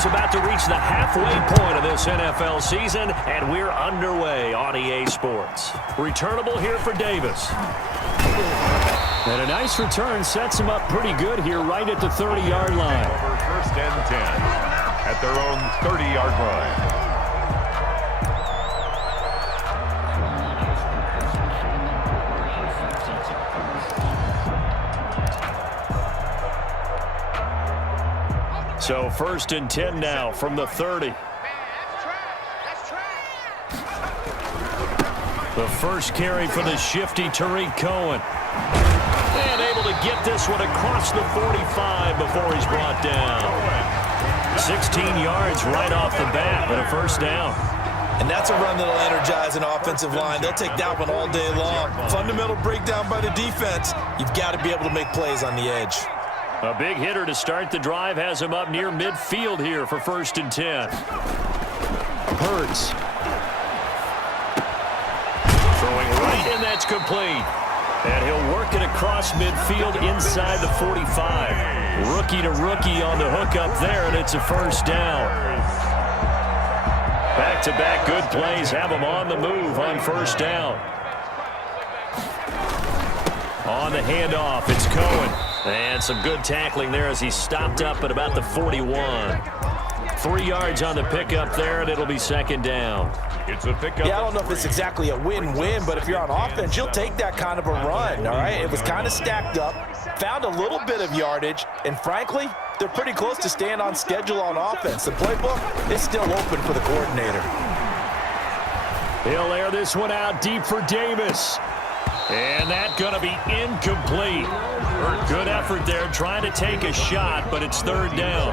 game's about to reach the halfway point of this NFL season, and we're underway on EA Sports. Returnable here for Davis. And a nice return sets him up pretty good here right at the 30-yard line. Over 1st and 10 at their own 30-yard line. So 1st and 10 now from the 30. The first carry for the shifty Tariq Cohen. And able to get this one across the 45 before he's brought down. 16 yards right off the bat, but a first down. And that's a run that'll energize an offensive line. They'll take that one all day long. Fundamental breakdown by the defense. You've got to be able to make plays on the edge. A big hitter to start the drive has him up near midfield here for 1st and 10. Hurts. Throwing right, and that's complete. And he'll work it across midfield inside the 45. Rookie to rookie on the hook up there, and it's a first down. Back-to-back good plays have him on the move on first down. On the handoff, it's Cohen. And some good tackling there as he stopped up at about the 41. 3 yards on the pickup there, and it'll be 2nd down. It's a pickup. Yeah, I don't know if it's exactly a win-win, but if you're on offense, you'll take that kind of a run, all right? It was kind of stacked up, found a little bit of yardage, and frankly, they're pretty close to staying on schedule on offense. The playbook is still open for the coordinator. He'll air this one out deep for Davis. And that's going to be incomplete. Good effort there trying to take a shot, but it's 3rd down.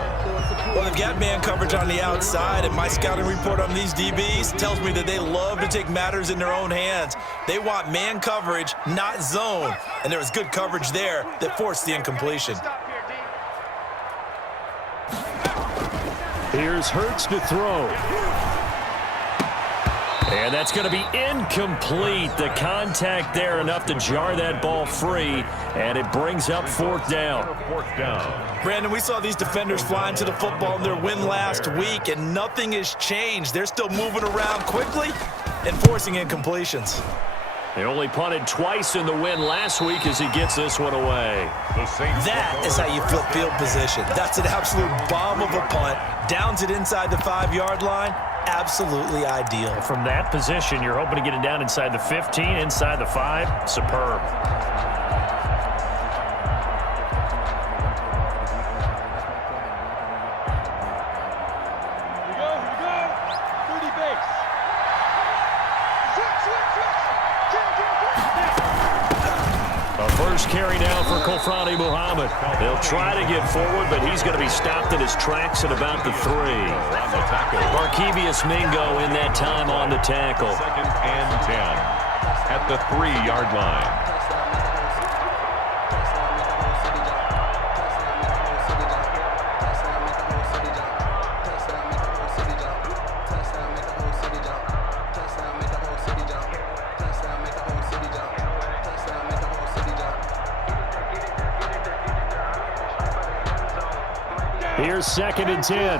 Well, they've got man coverage on the outside, and my scouting report on these DBs tells me that they love to take matters in their own hands. They want man coverage, not zone. And there was good coverage there that forced the incompletion. Here's Hurts to throw. And that's going to be incomplete. The contact there enough to jar that ball free, and it brings up 4th down. Brandon, we saw these defenders flying to the football in their win last week, and nothing has changed. They're still moving around quickly and forcing incompletions. They only punted twice in the win last week as he gets this one away. That is how you flip field position. That's an absolute bomb of a punt. Downs it inside the 5-yard line. Absolutely ideal. From that position, you're hoping to get it down inside the 15, inside the 5. Superb. Here we go. 30 base. A first carry now for Kofrani Muhammad. They'll try to get forward, but he's going to be stopped in his tracks at about the 3. Markevius Mingo in that time on the tackle. 2nd and 10 at the 3-yard line. Here's 2nd and 10.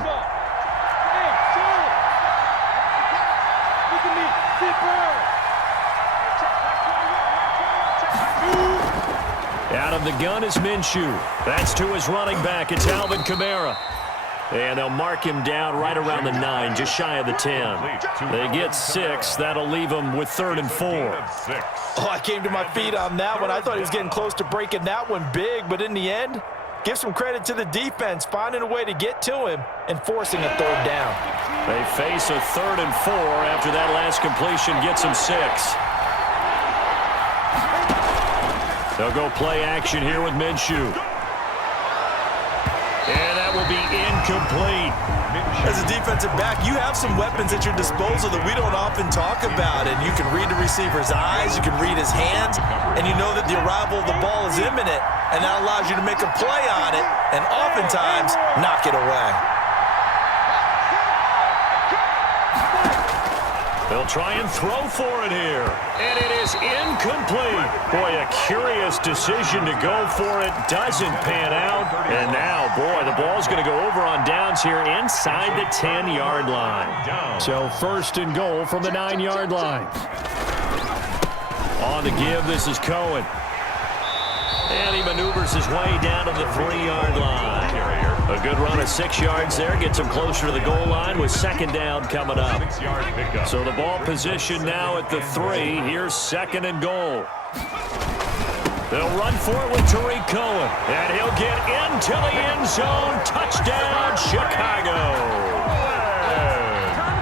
Out of the gun is Minshew. That's to his running back. It's Alvin Kamara. And they'll mark him down right around the 9, just shy of the 10. They get 6. That'll leave them with 3rd and 4. Oh, I came to my feet on that one. I thought he was getting close to breaking that one big, but in the end, give some credit to the defense, finding a way to get to him and forcing a 3rd down. They face a 3rd and 4 after that last completion gets them 6. They'll go play action here with Minshew. And that will be incomplete. As a defensive back, you have some weapons at your disposal that we don't often talk about. And you can read the receiver's eyes, you can read his hands, and you know that the arrival of the ball is imminent. And that allows you to make a play on it and oftentimes knock it away. They'll try and throw for it here. And it is incomplete. Boy, a curious decision to go for it. Doesn't pan out. And now, boy, the ball's going to go over on downs here inside the 10-yard line. So first and goal from the 9-yard line. On the give, this is Cohen. And he maneuvers his way down to the 3-yard line. A good run of 6 yards there. Gets him closer to the goal line with second down coming up. So the ball position now at the 3. Here's second and goal. They'll run for it with Tariq Cohen. And he'll get into the end zone. Touchdown, Chicago.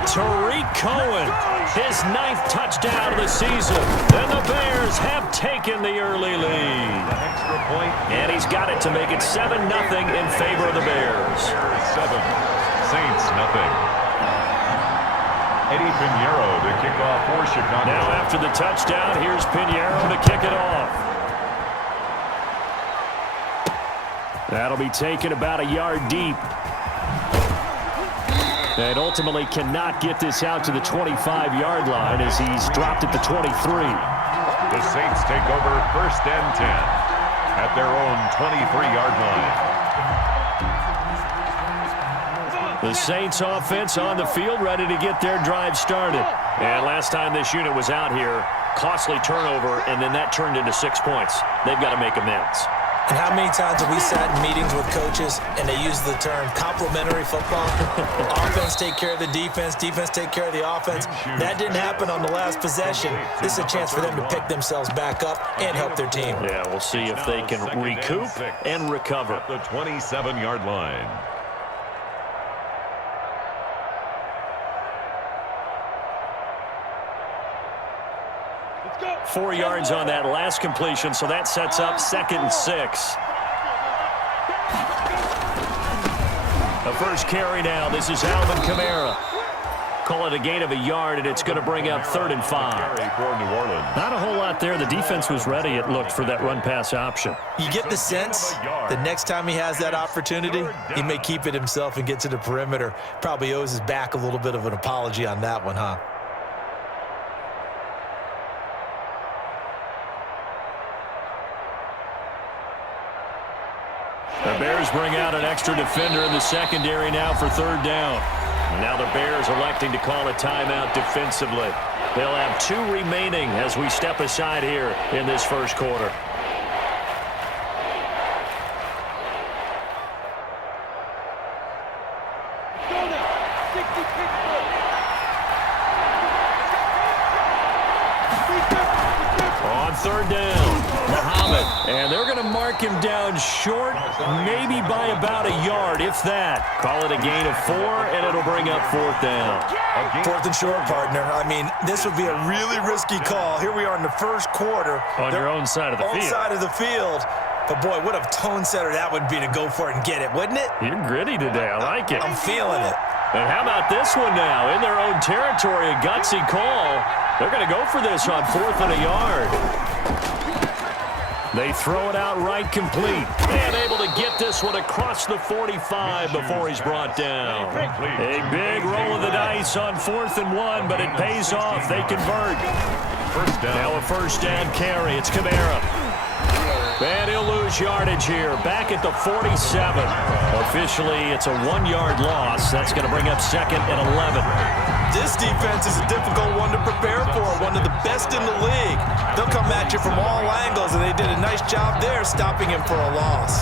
Tariq Cohen, his 9th touchdown of the season. And the Bears have taken the early lead. And he's got it to make it 7-0 in favor of the Bears. 7, Saints nothing. Eddie Pinheiro to kick off for Chicago. Now after the touchdown, here's Pinheiro to kick it off. That'll be taken about a yard deep. And ultimately cannot get this out to the 25-yard line as he's dropped at the 23. The Saints take over first and 10 at their own 23-yard line. The Saints offense on the field, ready to get their drive started. And last time this unit was out here, costly turnover, and then that turned into 6 points. They've got to make amends. And how many times have we sat in meetings with coaches and they use the term complementary football? Offense take care of the defense, defense take care of the offense. That didn't happen on the last possession. This is a chance for them to pick themselves back up and help their team. Yeah, we'll see if they can recoup and recover. The 27-yard line. 4 yards on that last completion, so that sets up 2nd and 6. The first carry now. This is Alvin Kamara. Call it a gain of a yard, and it's going to bring up 3rd and 5. Not a whole lot there. The defense was ready, it looked, for that run-pass option. You get the sense the next time he has that opportunity, he may keep it himself and get to the perimeter. Probably owes his back a little bit of an apology on that one, huh? The Bears bring out an extra defender in the secondary now for 3rd down. Now the Bears electing to call a timeout defensively. They'll have 2 remaining as we step aside here in this first quarter. On 3rd down, Muhammad. And they're going to mark him down short, maybe by about a yard, if that. Call it a gain of 4, and it'll bring up 4th down. 4th and short, partner. I mean, this would be a really risky call. Here we are in the first quarter. On your own side of the field. On side of the field. But, boy, what a tone setter that would be to go for it and get it, wouldn't it? You're gritty today. I like it. I'm feeling it. And how about this one now? In their own territory, a gutsy call. They're going to go for this on 4th and a yard. They throw it out right complete. And able to get this one across the 45 before he's brought down. A big roll of the dice on 4th and 1, but it pays off. They convert. First down. Now a first down carry. It's Kamara. And he'll lose yardage here. Back at the 47. Officially, it's a 1-yard loss. That's going to bring up 2nd and 11. This defense is a difficult one to prepare for, one of the best in the league. They'll come at you from all angles, and they did a nice job there stopping him for a loss.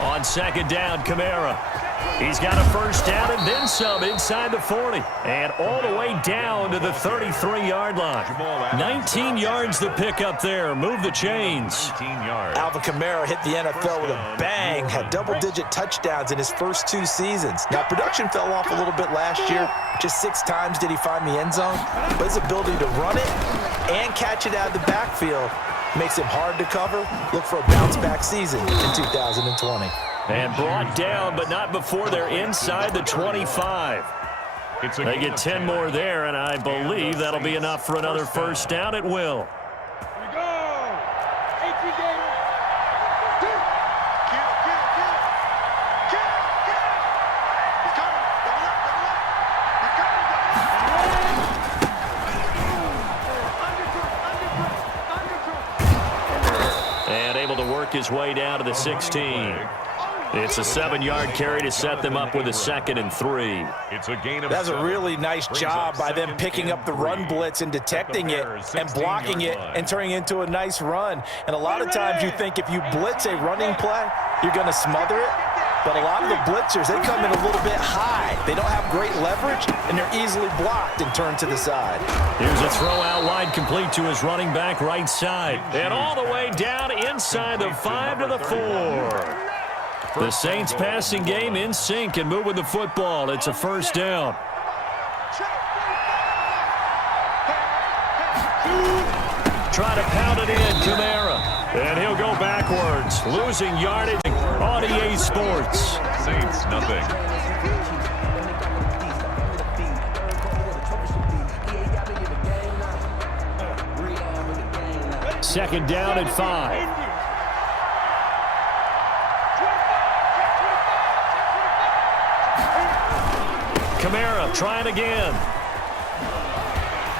On 2nd down, Kamara. He's got a first down and then some inside the 40. And all the way down to the 33-yard line. 19 yards to pick up there. Move the chains. 19 yards. Alvin Kamara hit the NFL with a bang. Had double-digit touchdowns in his first 2 seasons. Now, production fell off a little bit last year. Just 6 times did he find the end zone. But his ability to run it and catch it out of the backfield makes him hard to cover. Look for a bounce-back season in 2020. And brought down, but not before they're inside the 25. They get 10 more there, and I believe that'll be enough for another first down. It will. Here we go. 18 Gators. And able to work his way down to the 16. It's a 7-yard carry to set them up with a 2nd and 3. It's a gain of That's a 7. really nice job by them picking up the run blitz and detecting it and blocking it and turning it into a nice run. And a lot of times you think if you blitz a running play, you're going to smother it. But a lot of the blitzers, they come in a little bit high. They don't have great leverage, and they're easily blocked and turned to the side. Here's a throw out wide, complete to his running back right side. And all the way down inside the 5 to the 4. The Saints passing game in sync and moving the football. It's a first down. Try to pound it in, Kamara. And he'll go backwards, losing yardage on EA Sports. Saints, nothing. Second down at 5. Kamara trying again.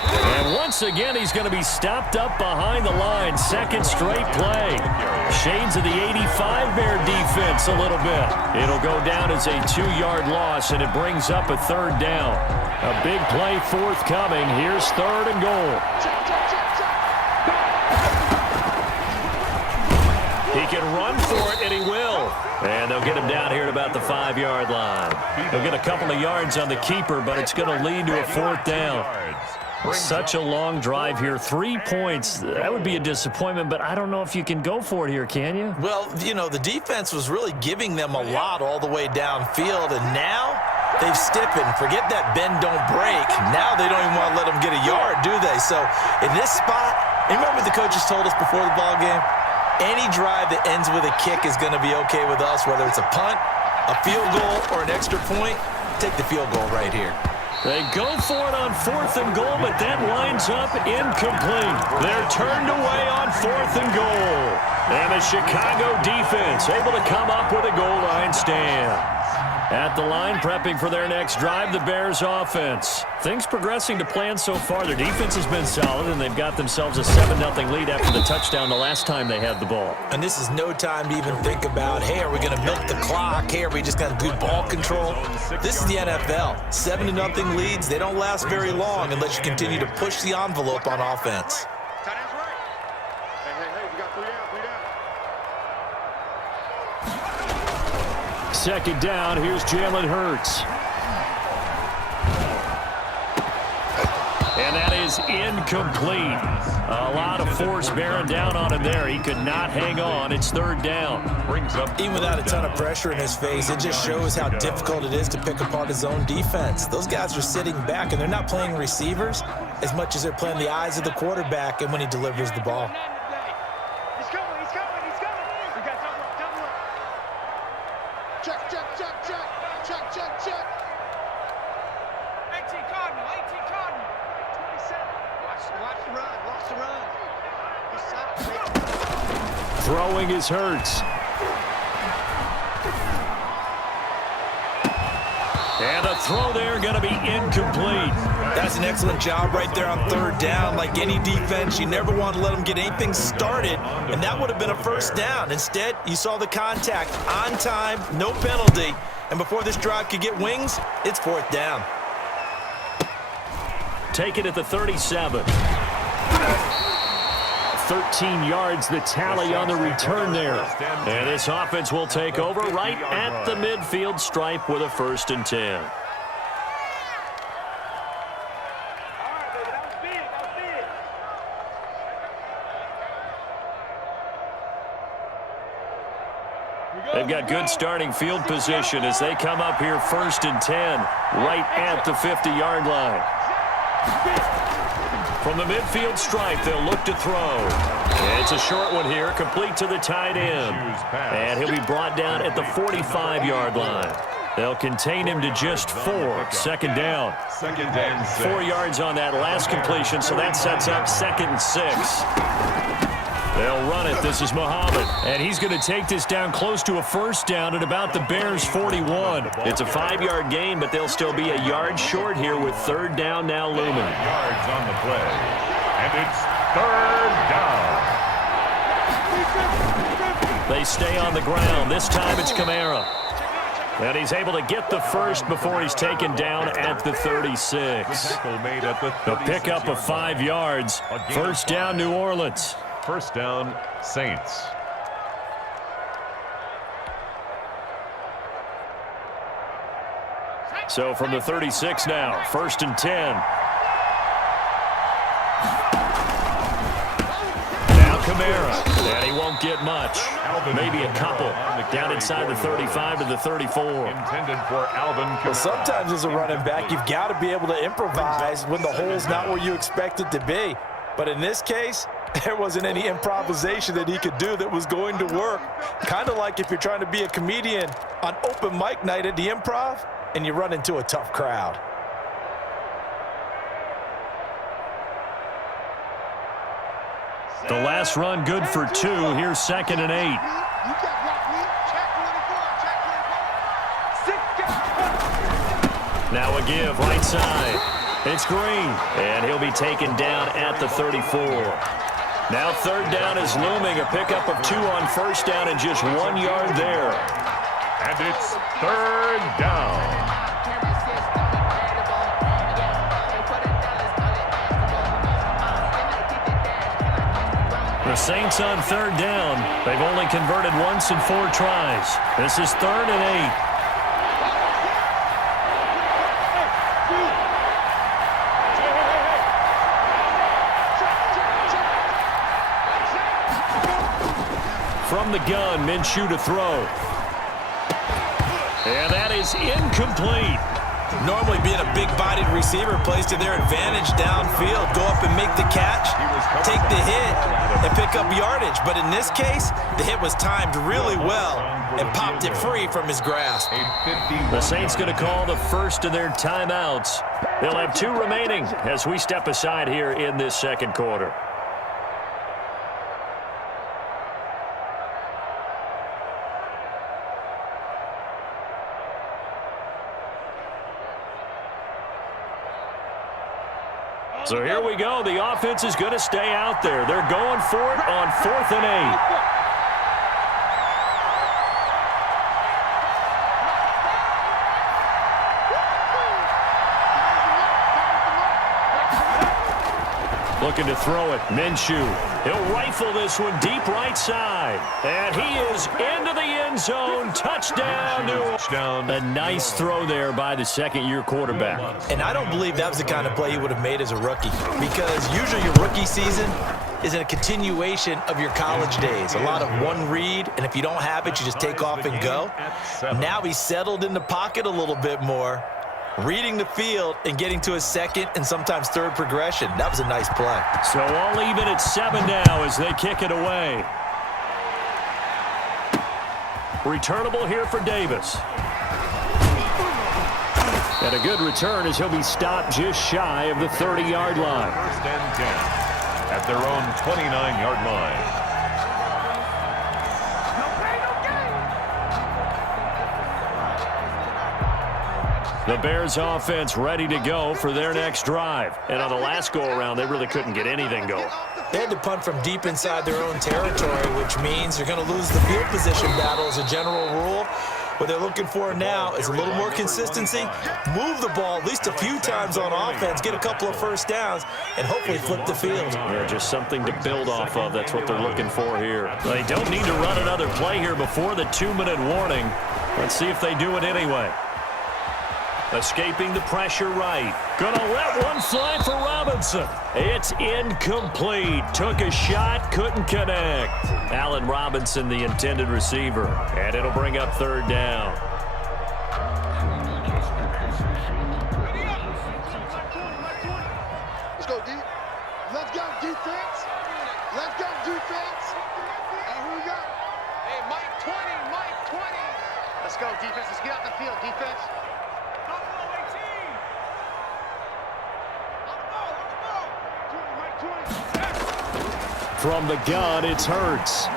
And once again, he's going to be stopped up behind the line. Second straight play. Shades of the 85 Bear defense a little bit. It'll go down as a 2-yard loss, and it brings up a 3rd down. A big play forthcoming. Here's 3rd and goal. He can run for it, and he will. And they'll get him down here at about the 5-yard line. He'll get a couple of yards on the keeper, but it's going to lead to a 4th down. Such a long drive here. 3 points. That would be a disappointment, but I don't know if you can go for it here, can you? Well, you know, the defense was really giving them a lot all the way downfield, and now they've stiffened. Forget that bend, don't break. Now they don't even want to let them get a yard, do they? So in this spot, remember what the coaches told us before the ball game? Any drive that ends with a kick is going to be okay with us, whether it's a punt, a field goal, or an extra point. Take the field goal right here. They go for it on 4th and goal, but that winds up incomplete. They're turned away on 4th and goal. And the Chicago defense able to come up with a goal line stand. At the line, prepping for their next drive, the Bears offense. Things progressing to plan so far. Their defense has been solid, and they've got themselves a 7-0 lead after the touchdown the last time they had the ball. And this is no time to even think about, hey, are we going to milk the clock? Hey, are we just going to do ball control? This is the NFL. 7-0 leads, they don't last very long unless you continue to push the envelope on offense. Second down, here's Jalen Hurts. And that is incomplete. A lot of force bearing down on him there. He could not hang on. It's 3rd down. Even without a ton of pressure in his face, it just shows how difficult it is to pick apart his own defense. Those guys are sitting back, and they're not playing receivers as much as they're playing the eyes of the quarterback and when he delivers the ball. He's coming. We got double up. Check. 18 Cardinal. 27. Watch the run. Lost the run. Throwing is Hurts. And a throw there going to be incomplete. That's an excellent job right there on 3rd down. Like any defense, you never want to let them get anything started, and that would have been a first down. Instead, you saw the contact on time, no penalty, and before this drive could get wings, it's 4th down. Take it at the 37. 13 yards, the tally on the return there. And this offense will take over right at the midfield stripe with a 1st and 10. They've got good starting field position as they come up here 1st and 10 right at the 50-yard line. From the midfield stripe, they'll look to throw. It's a short one here, complete to the tight end. And he'll be brought down at the 45-yard line. They'll contain him to just 4. Second down. Second and 6. 4 yards on that last completion, so that sets up 2nd and 6. They'll run it. This is Muhammad. And he's going to take this down close to a first down at about the Bears' 41. It's a 5-yard gain, but they'll still be a yard short here with 3rd down now looming. Yards on the play. And it's 3rd down. They stay on the ground. This time it's Kamara. And he's able to get the first before he's taken down at the 36. A pickup of 5 yards. First down, New Orleans. First down, Saints. So from the 36 now, 1st and 10. Now Kamara. And he won't get much. Maybe a couple. Down inside the 35 to the 34. Intended for Alvin Kamara. Well, sometimes as a running back, you've got to be able to improvise when the hole's not where you expect it to be. But in this case, there wasn't any improvisation that he could do that was going to work. Kind of like if you're trying to be a comedian on open mic night at the Improv and you run into a tough crowd. The last run good for 2. Here's 2nd and 8. Now a give, right side. It's Green, and he'll be taken down at the 34. Now 3rd down is looming. A pickup of 2 on first down and just 1 yard there. And it's 3rd down. The Saints on 3rd down. They've only converted once in 4 tries. This is 3rd and 8. From the gun, Minshew to throw. And that is incomplete. Normally being a big-bodied receiver plays to their advantage downfield. Go up and make the catch, take the hit, and pick up yardage. But in this case, the hit was timed really well and popped it free from his grasp. The Saints going to call the first of their timeouts. They'll have 2 remaining as we step aside here in this 2nd quarter. So here we go. The offense is going to stay out there. They're going for it on 4th and 8. Looking to throw it. Minshew. He'll rifle this one deep right side. And he is into the end zone. Touchdown, New Orleans. A nice throw there by the 2nd-year quarterback. And I don't believe that was the kind of play he would have made as a rookie, because usually your rookie season is a continuation of your college days. A lot of one read, and if you don't have it, you just take off and go. Now he's settled in the pocket a little bit more, reading the field and getting to his 2nd and sometimes 3rd progression. That was a nice play. So all even at 7 now as they kick it away. Returnable here for Davis. And a good return as he'll be stopped just shy of the 30-yard line. 1st and 10 at their own 29-yard line. The Bears offense ready to go for their next drive. And on the last go-around, they really couldn't get anything going. They had to punt from deep inside their own territory, which means they're going to lose the field position battle as a general rule. What they're looking for now is a little more consistency, move the ball at least a few times on offense, get a couple of first downs, and hopefully flip the field. Yeah, just something to build off of. That's what they're looking for here. They don't need to run another play here before the 2-minute warning. Let's see if they do it anyway. Escaping the pressure right. Gonna let one fly for Robinson. It's incomplete. Took a shot, couldn't connect. Allen Robinson, the intended receiver. And it'll bring up 3rd down. Let's go, D. Let's go, defense. Let's go, defense. And who we got? Hey, Mike 20, Mike 20. Let's Let's go, defense. Let's get out the field, defense. From the gun, it's Hurts.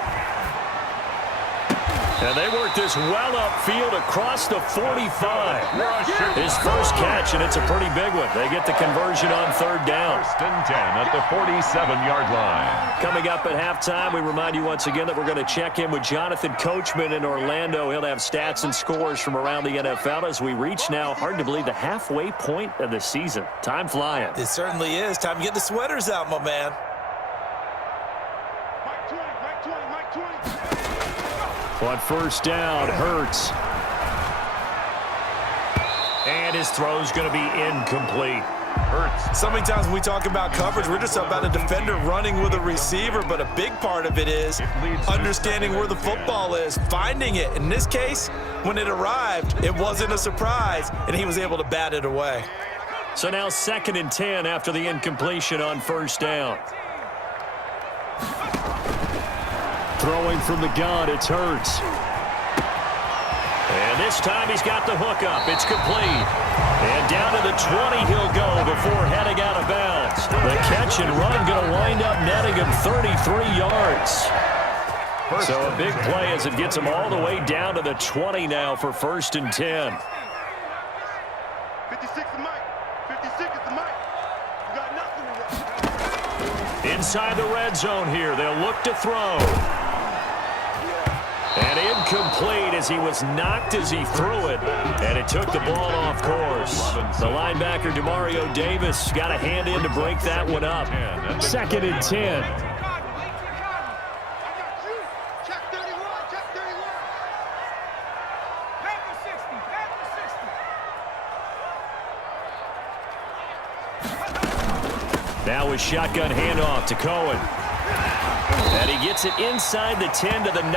And they work this well upfield across the 45. His first catch, and it's a pretty big one. They get the conversion on third down. First and 10 at the 47-yard line. Coming up at halftime, we remind you once again that we're going to check in with Jonathan Coachman in Orlando. He'll have stats and scores from around the NFL as we reach now, hard to believe, the halfway point of the season. Time flying. It certainly is. Time to get the sweaters out, my man. On first down, Hurts. And his throw's going to be incomplete. Hurts. So many times when we talk about coverage, we're just about a defender running with a receiver, but a big part of it is understanding where the football is, finding it. In this case, when it arrived, it wasn't a surprise, and he was able to bat it away. So now 2nd and 10 after the incompletion on first down. Throwing from the gun, it's Hurts. And this time he's got the hook up. It's complete. And down to the 20 he'll go before heading out of bounds. The catch and run going to wind up netting him 33 yards. So a big play as it gets him all the way down to the 20 now for 1st and 10. 56 is Mike. 56 is the Mike. You got nothing to do. Inside the red zone here. They'll look to throw. And incomplete as he was knocked as he threw it. And it took the ball off course. The linebacker, Demario Davis, got a hand in to break that one up. 2nd and 10. Check 31. Check 31. Back to 60. Back to 60. Now a shotgun handoff to Cohen. And he gets it inside the 10 to the 9.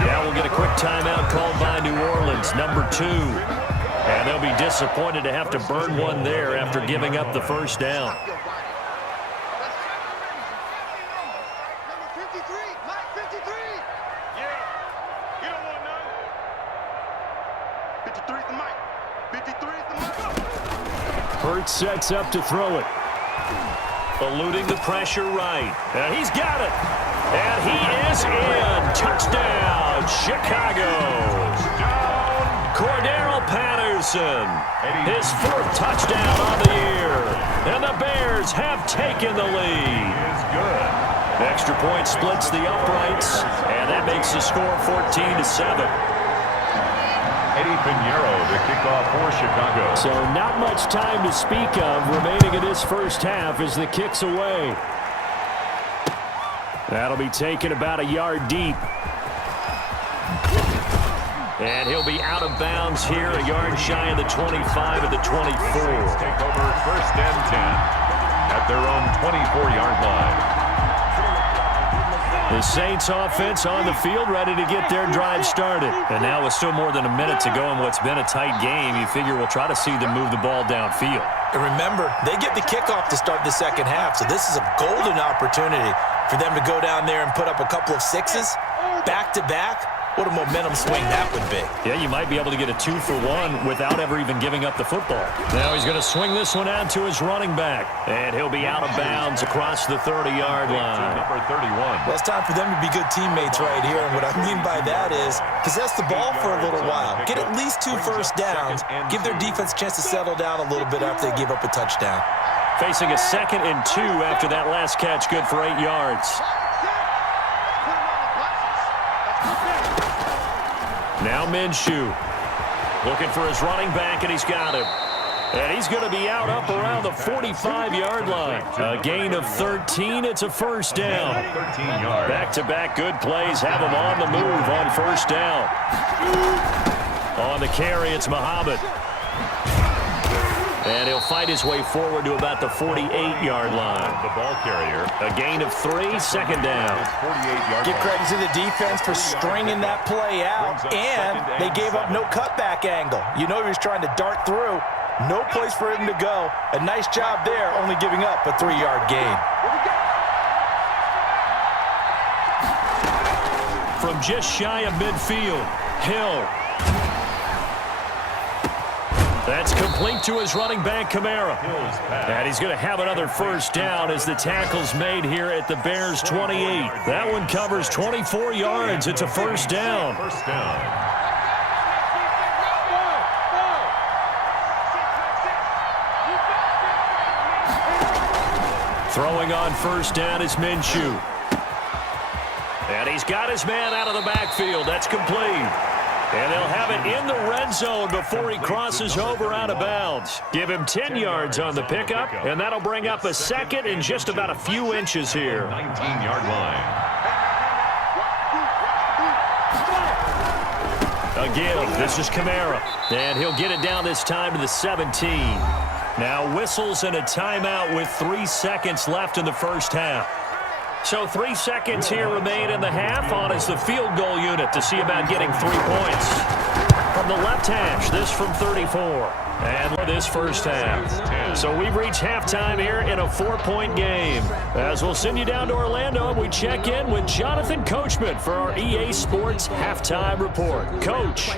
Now we'll get a quick timeout called by New Orleans, number 2. And they'll be disappointed to have to burn one there after giving up the first down. Number 53. Mike 53. Yeah. You don't want none. 53 is the Mike. 53 is the Mike. Hurts sets up to throw it. Eluding the pressure right. And he's got it. And he is in. Touchdown, Chicago. Cordero Patterson. His 4th touchdown on the year. And the Bears have taken the lead. Is good. Extra point splits the uprights. And that makes the score 14-7. Eddie Pinheiro, the kickoff for Chicago. So not much time to speak of remaining in this first half as the kick's away. That'll be taken about a yard deep. And he'll be out of bounds here, a yard shy of the 25 of the 24. Take over 1st and 10 at their own 24-yard line. The Saints offense on the field, ready to get their drive started. And now with still more than a minute to go in what's been a tight game, you figure we'll try to see them move the ball downfield. And remember, they get the kickoff to start the second half, so this is a golden opportunity for them to go down there and put up a couple of sixes back-to-back. What a momentum swing that would be. Yeah, you might be able to get a 2-for-1 without ever even giving up the football. Now he's going to swing this one out to his running back. And he'll be out of bounds across the 30-yard line. Number 31. Well, it's time for them to be good teammates right here. And what I mean by that is possess the ball for a little while. Get at least 2 first downs. Give their defense a chance to settle down a little bit after they give up a touchdown. Facing a 2nd and 2 after that last catch, good for 8 yards. Now Minshew looking for his running back, and he's got him. And he's going to be out up around the 45-yard line. A gain of 13. It's a first down. 13 yards. Back-to-back good plays have him on the move on first down. On the carry, it's Muhammad. And he'll fight his way forward to about the 48-yard line. The ball carrier. A gain of 3, second down. 48-yard Give line. credit to the defense for stringing that play out, and they gave up no cutback angle. You know he was trying to dart through. No place for him to go. A nice job there, only giving up a 3-yard gain. From just shy of midfield, Hill That's complete to his running back, Kamara. And he's going to have another first down as the tackle's made here at the Bears' 28. That one covers 24 yards. It's a first down. First down. Throwing on first down is Minshew. And he's got his man out of the backfield. That's complete. And they'll have it in the red zone before he crosses over out of bounds. Give him 10 yards on the pickup, and that'll bring up a second in just about a few inches here. 19-yard line. Again, this is Kamara. And he'll get it down this time to the 17. Now whistles and a timeout with 3 seconds left in the first half. So 3 seconds here remain in the half. On is the field goal unit to see about getting 3 points. From the left hash, this from 34. And this first half. So we've reached halftime here in a 4-point game. As we'll send you down to Orlando, we check in with Jonathan Coachman for our EA Sports Halftime Report. Coach.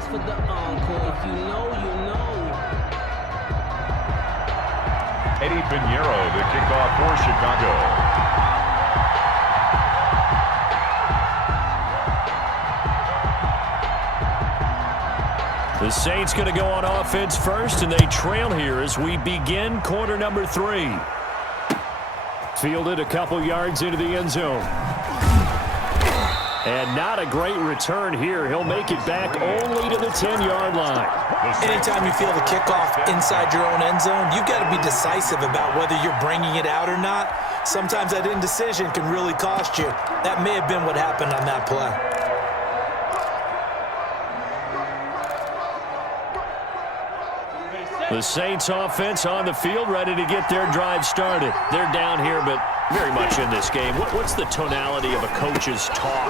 Eddie Pinheiro, the kickoff for Chicago. The Saints going to go on offense first, and they trail here as we begin quarter number 3. Fielded a couple yards into the end zone. And not a great return here. He'll make it back only to the 10-yard line. Anytime you feel the kickoff inside your own end zone, you've got to be decisive about whether you're bringing it out or not. Sometimes that indecision can really cost you. That may have been what happened on that play. The Saints offense on the field, ready to get their drive started. They're down here, but very much in this game. What's the tonality of a coach's talk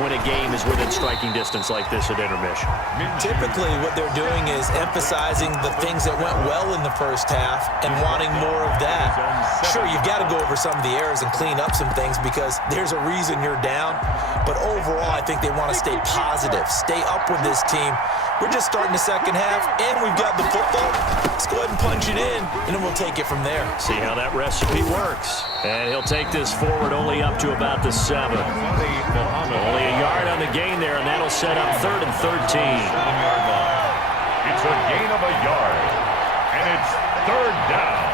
when a game is within striking distance like this at intermission? Typically, what they're doing is emphasizing the things that went well in the first half and wanting more of that. Sure, you've got to go over some of the errors and clean up some things because there's a reason you're down. But overall, I think they want to stay positive, stay up with this team. We're just starting the second half, and we've got the football. Let's go ahead and punch it in, and then we'll take it from there. See how that recipe works. And he'll take this forward only up to about the 7. Only a yard on the gain there, and that'll set up 3rd and 13. 7-yard line. It's a gain of a yard, and it's 3rd down.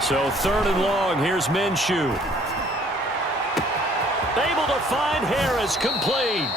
So 3rd and long, here's Minshew. Able to find Harris, complete.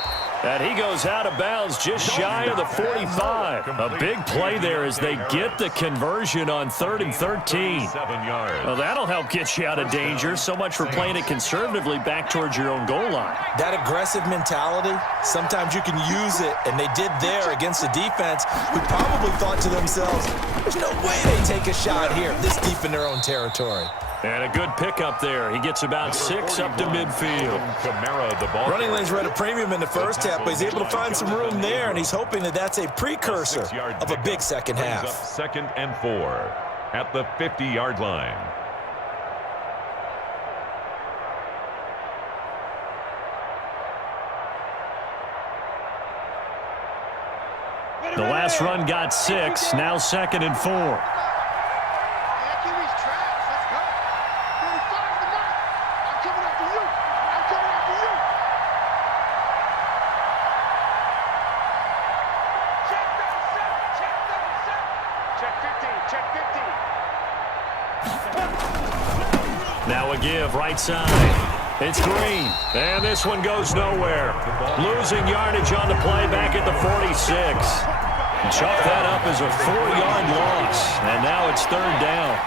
And he goes out of bounds just shy of the 45. A big play there as they get the conversion on 3rd and 13. 7 yards. Well, that'll help get you out of danger. So much for playing it conservatively back towards your own goal line. That aggressive mentality, sometimes you can use it, and they did there against a defense who probably thought to themselves, there's no way they take a shot here this deep in their own territory. And a good pickup there. He gets about 6 up to midfield. Kamara, the ball. Running lanes were at a premium in the first half, but he's able to find some room there, and he's hoping that that's a precursor of a big second half. 2nd and 4 at the 50-yard line. The last run got 6, now 2nd and 4. Now a give, right side. It's Green, and this one goes nowhere. Losing yardage on the play back at the 46. Chalk that up as a 4-yard loss, and now it's 3rd down.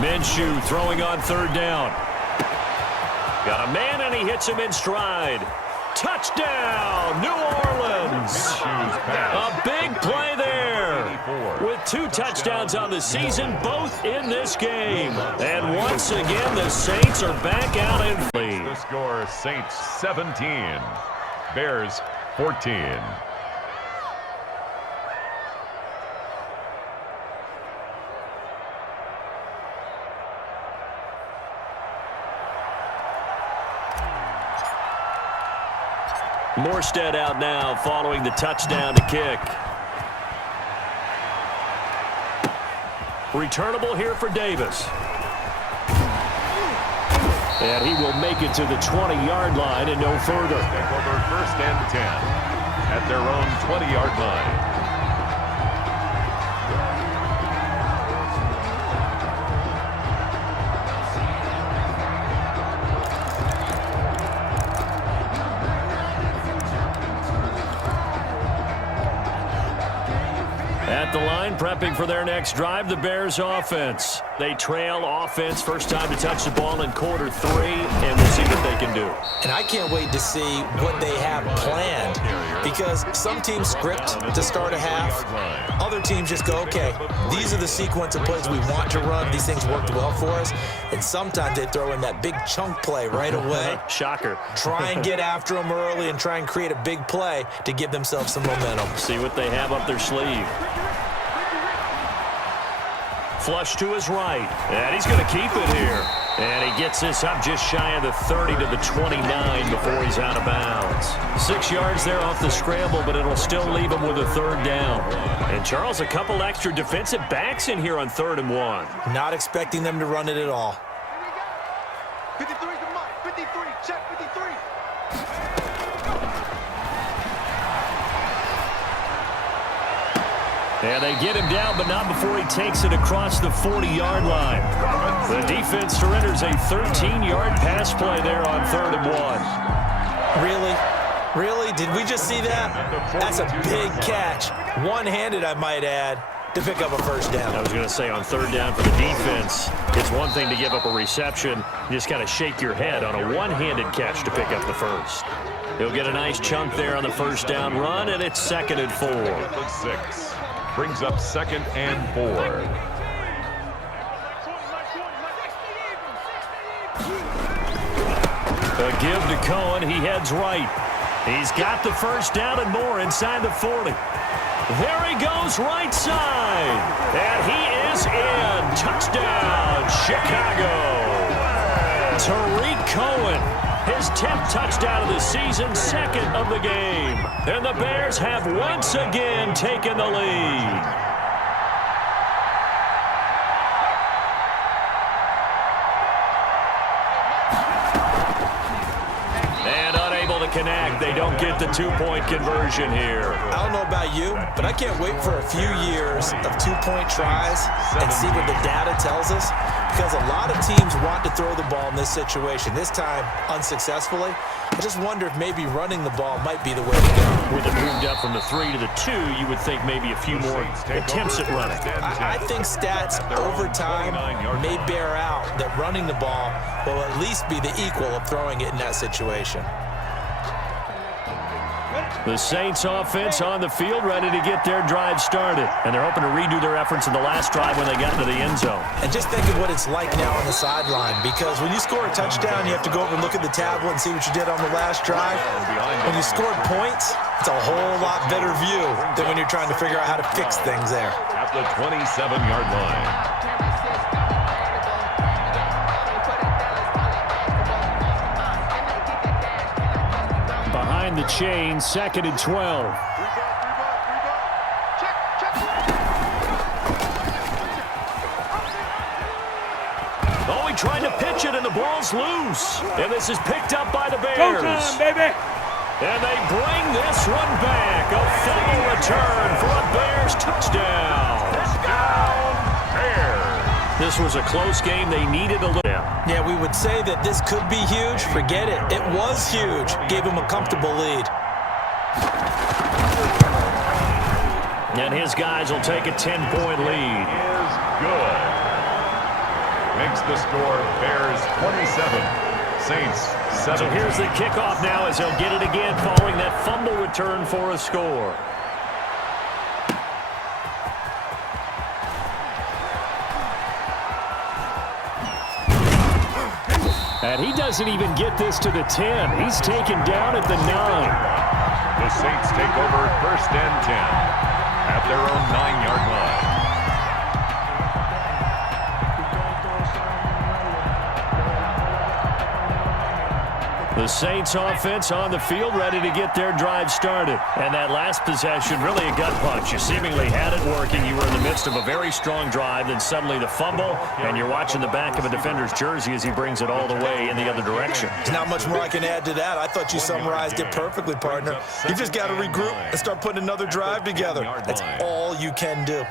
Minshew throwing on 3rd down. Got a man, and he hits him in stride. Touchdown, New Orleans. A big play there. With 2 touchdowns on the season, both in this game. And once again, the Saints are back out in lead. The score, Saints 17, Bears 14. Morstead out now following the touchdown to kick. Returnable here for Davis. And he will make it to the 20-yard line and no further. Take over first and 10 at their own 20-yard line. At the line, prepping for their next drive, the Bears offense. They trail offense, first time to touch the ball in quarter 3, and we'll see what they can do. And I can't wait to see what they have planned, because some teams script to start a half. Other teams just go, okay, these are the sequence of plays we want to run. These things worked well for us. And sometimes they throw in that big chunk play right away. Shocker. Try and get after them early and try and create a big play to give themselves some momentum. See what they have up their sleeve. Flush to his right, and he's going to keep it here. And he gets this up just shy of the 30 to the 29 before he's out of bounds. 6 yards there off the scramble, but it'll still leave him with a third down. And Charles, a couple extra defensive backs in here on 3rd and 1. Not expecting them to run it at all. 53 to Mike. 53. Check 53. And they get him down, but not before he takes it across the 40-yard line. The defense surrenders a 13-yard pass play there on 3rd and 1. Really? Really? Did we just see that? That's a big catch. One-handed, I might add, to pick up a first down. I was going to say on 3rd down for the defense, it's one thing to give up a reception. You just got to shake your head on a one-handed catch to pick up the first. He'll get a nice chunk there on the first down run, and it's 2nd and 4. 6. Brings up 2nd and 4. A give to Cohen. He heads right. He's got the first down and more inside the 40. There he goes right side. And he is in. Touchdown, Chicago. Tariq Cohen. His 10th touchdown of the season, 2nd of the game. And the Bears have once again taken the lead. And unable to connect. They don't get the 2-point conversion here. I don't know about you, but I can't wait for a few years of 2-point tries and see what the data tells us. Because a lot of teams want to throw the ball in this situation. This time, unsuccessfully. I just wonder if maybe running the ball might be the way to go. With it moved up from the 3 to the 2, you would think maybe a few more attempts at running. I think stats over time may bear out that running the ball will at least be the equal of throwing it in that situation. The Saints offense on the field, ready to get their drive started. And they're hoping to redo their efforts in the last drive when they got into the end zone. And just think of what it's like now on the sideline, because when you score a touchdown, you have to go over and look at the tablet and see what you did on the last drive. When you scored points, it's a whole lot better view than when you're trying to figure out how to fix things there. At the 27-yard line. Behind the chain, 2nd and 12. Oh, he tried to pitch it, and the ball's loose. And this is picked up by the Bears. Go time, baby. And they bring this one back. A fumble return for a Bears touchdown. Touchdown, Bears. This was a close game. They needed a little. Yeah, we would say that this could be huge. Forget it. It was huge. Gave him a comfortable lead. And his guys will take a 10-point lead. Is good. Makes the score Bears 27, Saints 7. So here's the kickoff now as he'll get it again following that fumble return for a score. And he doesn't even get this to the 10. He's taken down at the 9. The Saints take over first and 10 at their own 9-yard line. The Saints offense on the field, ready to get their drive started. And that last possession, really a gut punch. You seemingly had it working. You were in the midst of a very strong drive, then suddenly the fumble, and you're watching the back of a defender's jersey as he brings it all the way in the other direction. There's not much more I can add to that. I thought you summarized it perfectly, partner. You just got to regroup and start putting another drive together. That's all you can do.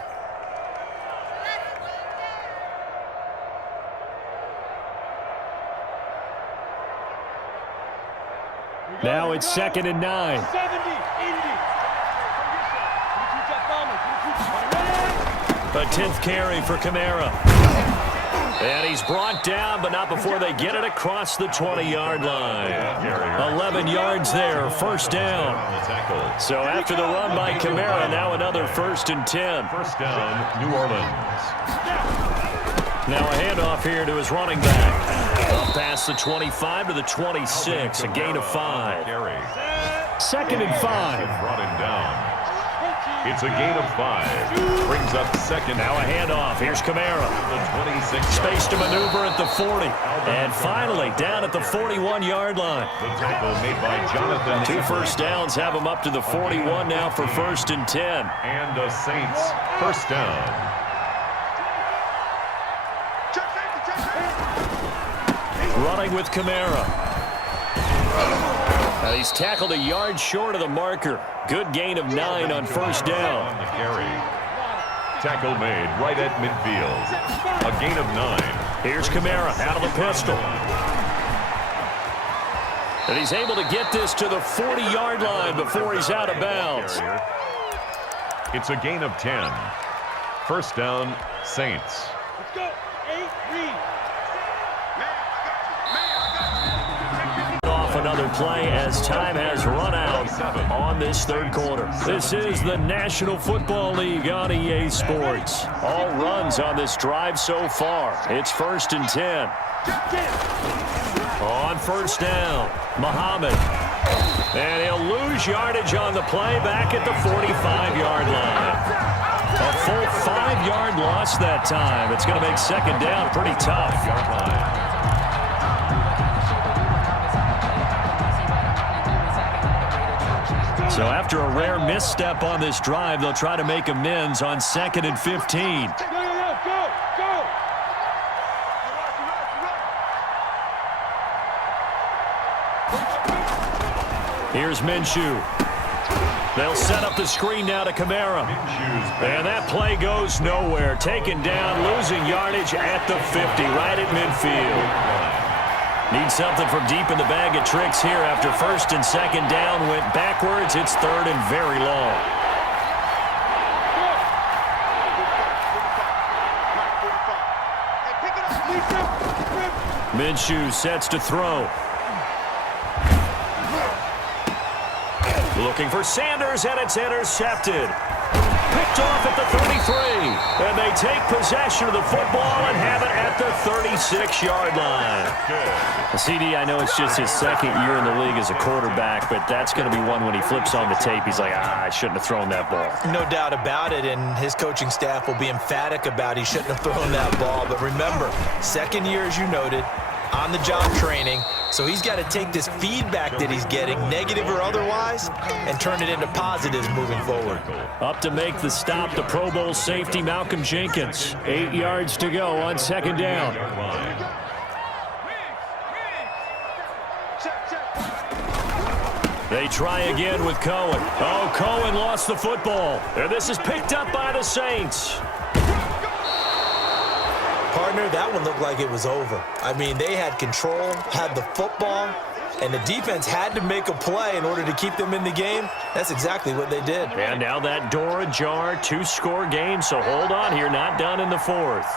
Now it's 2nd and 9. A 10th carry for Kamara. And he's brought down, but not before they get it across the 20-yard line. 11 yards there, first down. So after the run by Kamara, now another 1st and 10. First down, New Orleans. Now a handoff here to his running back. Up past the 25 to the 26, a gain of 5. 2nd and 5. Brought him down. It's a gain of 5. Brings up second. Now a handoff. Here's Kamara. The 26. Space to maneuver at the 40. And finally, down at the 41-yard line. The tackle made by Jonathan. 2 first downs have him up to the 41 now for 1st and 10. And the Saints, first down. Running with Kamara. Now he's tackled a yard short of the marker. Good gain of 9 on first down. On the carry. Tackle made right at midfield. A gain of 9. Here's Kamara out of the pistol. And he's able to get this to the 40-yard line before he's out of bounds. It's a gain of 10. First down, Saints. Let's go. 8, read. Off another play as time has run out on this third quarter. This is the National Football League on EA Sports. All runs on this drive so far. It's 1st and 10. On first down, Muhammad. And he'll lose yardage on the play back at the 45-yard line. A full 5-yard loss that time. It's going to make second down pretty tough. So after a rare misstep on this drive, they'll try to make amends on 2nd and 15. Go. Here's Minshew. They'll set up the screen now to Kamara. And that play goes nowhere. Taken down, losing yardage at the 50, right at midfield. Need something from deep in the bag of tricks here after 1st and 2nd down. Went backwards. It's 3rd and very long. Minshew sets to throw. Looking for Sanders, and it's intercepted. Picked off at the 33. And they take possession of the football and have it at the 36-yard line. CD, I know it's just his 2nd year in the league as a quarterback, but that's going to be one when he flips on the tape. He's like, I shouldn't have thrown that ball. No doubt about it, and his coaching staff will be emphatic about he shouldn't have thrown that ball. But remember, 2nd year, as you noted, on-the-job training. So he's got to take this feedback that he's getting, negative or otherwise, and turn it into positives moving forward. Up to make the stop, the Pro Bowl safety, Malcolm Jenkins. 8 yards to go on 2nd down. They try again with Cohen. Oh, Cohen lost the football. And this is picked up by the Saints. Partner, that one looked like it was over. I mean, they had control, had the football, and the defense had to make a play in order to keep them in the game. That's exactly what they did. And now that door ajar, 2-score game, so hold on here, not done in the 4th.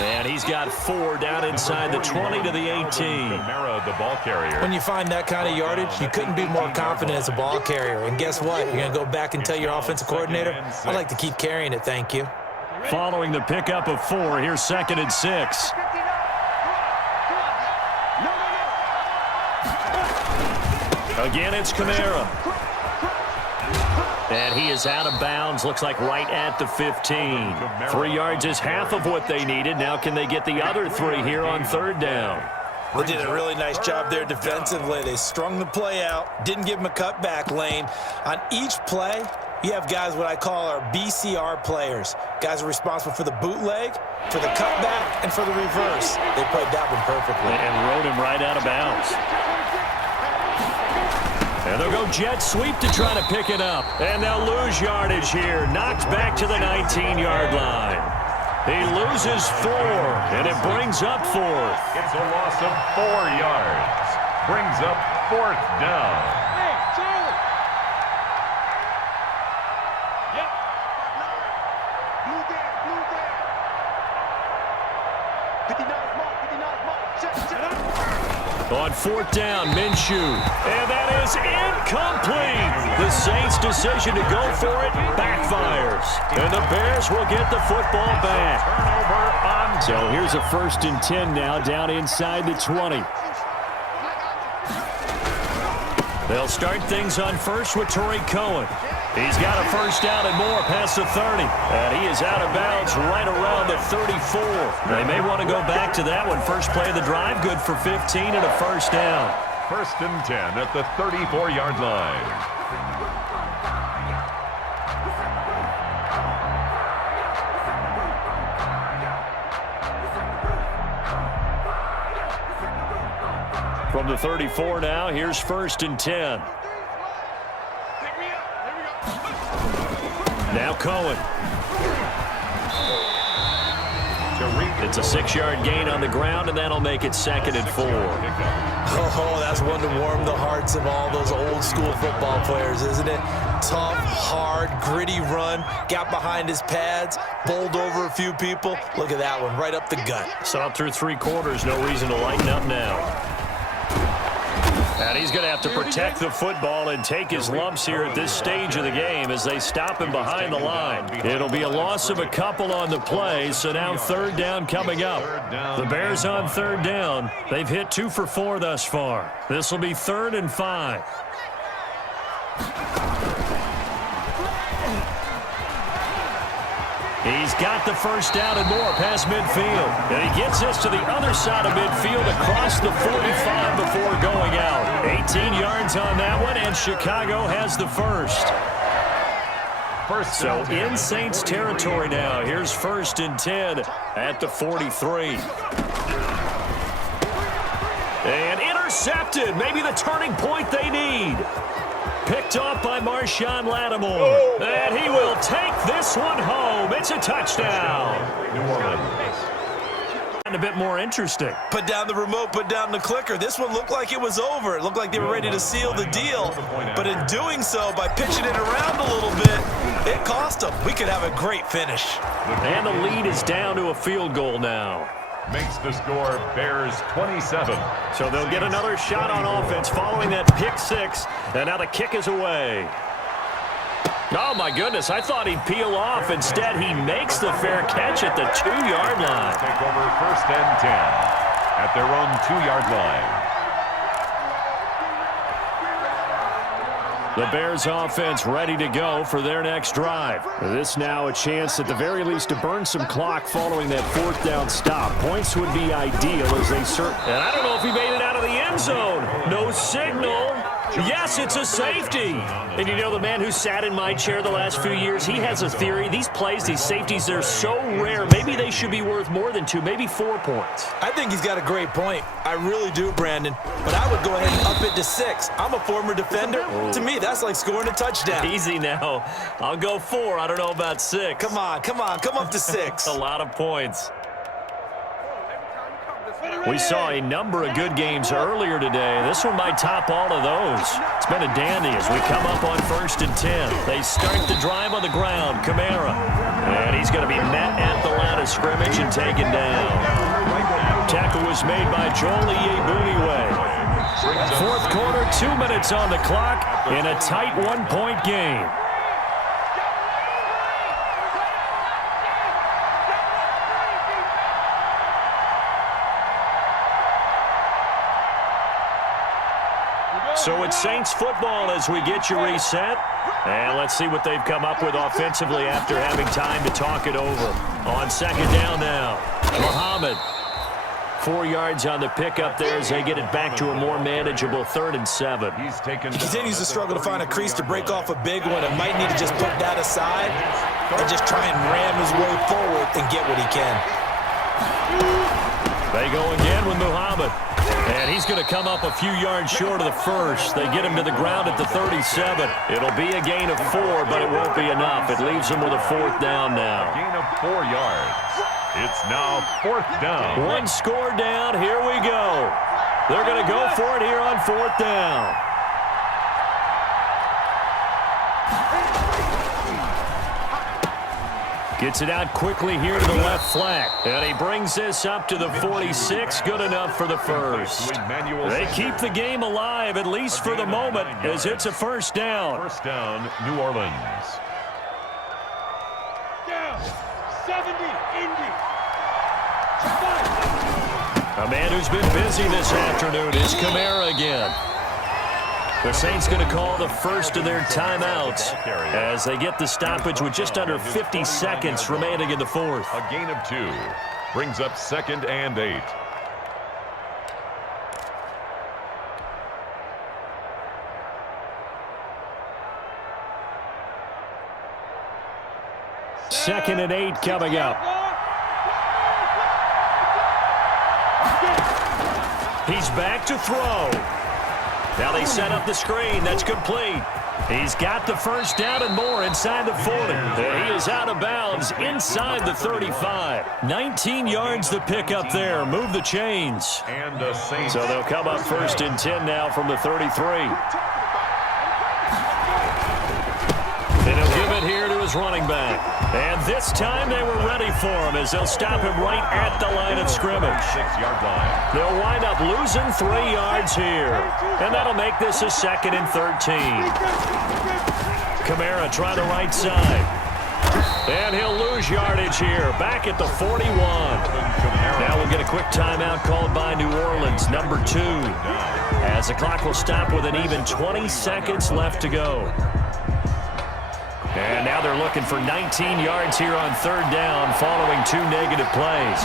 And he's got 4 down inside the 20 to the 18. Kamara, the ball carrier. When you find that kind of yardage, you couldn't be more confident as a ball carrier. And guess what? You're going to go back and tell your offensive coordinator, I'd like to keep carrying it, thank you. Following the pickup of 4, here's 2nd and 6. Again, it's Kamara. And he is out of bounds, looks like right at the 15. 3 yards is half of what they needed. Now can they get the other 3 here on third down? They did a really nice job there defensively. They strung the play out, didn't give him a cutback lane. On each play, you have guys what I call our BCR players. Guys are responsible for the bootleg, for the cutback, and for the reverse. They played that one perfectly. And rode him right out of bounds. And they'll go jet sweep to try to pick it up. And they'll lose yardage here. Knocked back to the 19-yard line. He loses 4, and it brings up 4th. It's a loss of 4 yards. Brings up 4th down. Hey, Charlie. Yep. Blue down. 59 mark. Check. On 4th down, Minshew. And that is incomplete. The Saints' decision to go for it backfires. And the Bears will get the football back. Turnover on. So here's a 1st and 10 now, down inside the 20. They'll start things on first with Torrey Cohen. He's got a 1st down and more past the 30. And he is out of bounds right around the 34. They may want to go back to that one. First play of the drive, good for 15 and a 1st down. 1st and 10 at the 34-yard line. From the 34 now, here's 1st and 10. Now Cohen. It's a 6-yard gain on the ground, and that'll make it 2nd and 4. Oh, that's one to warm the hearts of all those old-school football players, isn't it? Tough, hard, gritty run, got behind his pads, bowled over a few people. Look at that one, right up the gut. Saw through 3 quarters, no reason to lighten up now. And he's going to have to protect the football and take his lumps here at this stage of the game as they stop him behind the line. It'll be a loss of a couple on the play, so now 3rd down coming up. The Bears on 3rd down. They've hit 2 for 4 thus far. This will be 3rd and 5. He's got the 1st down and more past midfield. And he gets this to the other side of midfield across the 45 before going out. 18 yards on that one, and Chicago has the 1st. So in Saints territory now. Here's 1st and 10 at the 43. And intercepted. Maybe the turning point they need. Picked off by Marshawn Lattimore. And he will take this one home. It's a touchdown. New Orleans. And a bit more interesting. Put down the remote, put down the clicker. This one looked like it was over. It looked like they were ready to seal the deal. But in doing so, by pitching it around a little bit, it cost them. We could have a great finish. And the lead is down to a field goal now. Makes the score Bears 27. So they'll get another shot on offense following that pick 6. And now the kick is away. Oh, my goodness. I thought he'd peel off. Instead, he makes the fair catch at the 2-yard line. Take over 1st and 10 at their own 2-yard line. The Bears offense ready to go for their next drive. This now a chance at the very least to burn some clock following that 4th down stop. Points would be ideal as they serve. And I don't know if he made it out of the end zone. No signal. Yes, it's a safety. And you know, the man who sat in my chair the last few years, he has a theory. These plays, these safeties, they're so rare. Maybe they should be worth more than 2, maybe 4 points. I think he's got a great point. I really do, Brandon. But I would go ahead and up it to 6. I'm a former defender. To me, that's like scoring a touchdown. Easy now. I'll go 4. I don't know about 6. Come on. Come up to 6. A lot of points. We saw a number of good games earlier today. This one might top all of those. It's been a dandy as we come up on 1st and 10. They start the drive on the ground. Kamara. And he's going to be met at the line of scrimmage and taken down. Tackle was made by Joel Iyiegbuniwe. 4th quarter, 2 minutes on the clock in a tight 1-point game. So it's Saints football as we get you reset. And let's see what they've come up with offensively after having time to talk it over. On second down now, Muhammad. 4 yards on the pickup there as they get it back to a more manageable 3rd and 7. He's taken. He continues to struggle to find a crease to break off a big one and might need to just put that aside and just try and ram his way forward and get what he can. They go again with Muhammad. And he's going to come up a few yards short of the first. They get him to the ground at the 37. It'll be a gain of 4, but it won't be enough. It leaves him with a 4th down now. Gain of 4 yards. It's now 4th down. 1 score down. Here we go. They're going to go for it here on 4th down. Gets it out quickly here to the left flat. And he brings this up to the 46. Good enough for the first. They keep the game alive, at least for the moment, as it's a 1st down. 1st down, New Orleans. Down. 70, Indy. A man who's been busy this afternoon is Kamara again. The Saints going to call the first of their timeouts as they get the stoppage with just under 50 seconds remaining in the 4th. A gain of 2 brings up 2nd and 8. Second and 8 coming up. He's back to throw. Now they set up the screen. That's complete. He's got the 1st down and more inside the 40. He is out of bounds inside the 35. 19 yards to pick up there. Move the chains. And the Saints. So they'll come up 1st and 10 now from the 33. And he'll give it here to his running back. And this time they were ready for him as they'll stop him right at the line of scrimmage. 6-yard line. They'll wind up losing 3 yards here. And that'll make this a 2nd and 13. Kamara trying the right side. And he'll lose yardage here. Back at the 41. Now we'll get a quick timeout called by New Orleans, number 2. As the clock will stop with an even 20 seconds left to go. And now they're looking for 19 yards here on 3rd down following 2 negative plays.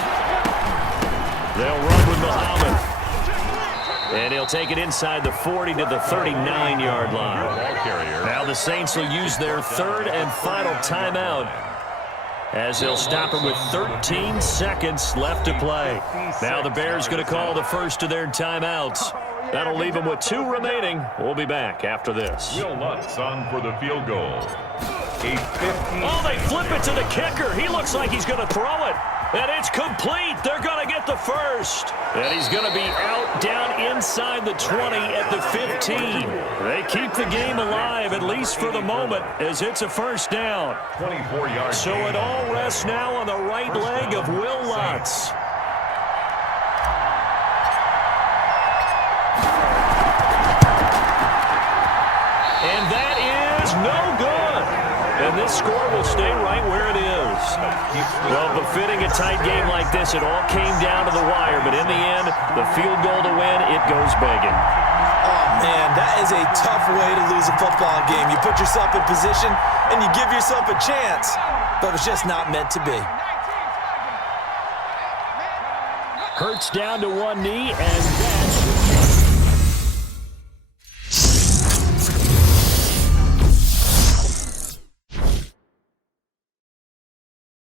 They'll run with Muhammad. And he'll take it inside the 40 to the 39-yard line. Now the Saints will use their 3rd and final timeout as they'll stop him with 13 seconds left to play. Now the Bears going to call the first of their timeouts. That'll leave them with 2 remaining. We'll be back after this. Will Lutz on for the field goal. Oh, they flip it to the kicker. He looks like he's going to throw it. And it's complete. They're going to get the first. And he's going to be out down inside the 20 at the 15. They keep the game alive, at least for the moment, as it's a 1st down. 24 yards. So it all rests now on the right leg of Will Lutz. And that is no good. And this score will stay right where it is. Well, befitting a tight game like this, it all came down to the wire. But in the end, the field goal to win, it goes begging. Oh, man, that is a tough way to lose a football game. You put yourself in position, and you give yourself a chance. But it's just not meant to be. Hurts down to one knee, and that's